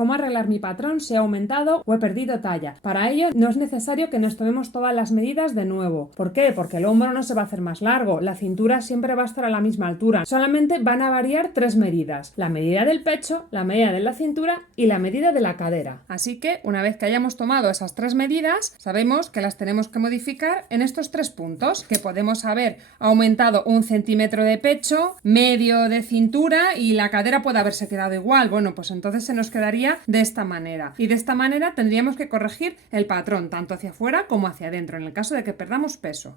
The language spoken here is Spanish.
cómo arreglar mi patrón si he aumentado o he perdido talla. Para ello no es necesario que nos tomemos todas las medidas de nuevo. ¿Por qué? Porque el hombro no se va a hacer más largo, la cintura siempre va a estar a la misma altura. Solamente van a variar 3 medidas: la medida del pecho, la medida de la cintura y la medida de la cadera. Así que una vez que hayamos tomado esas 3 medidas, sabemos que las tenemos que modificar en estos 3 puntos, que podemos haber aumentado 1 centímetro de pecho, medio de cintura y la cadera puede haberse quedado igual. Bueno, pues entonces se nos quedaría de esta manera. Y de esta manera tendríamos que corregir el patrón, tanto hacia afuera como hacia adentro, en el caso de que perdamos peso.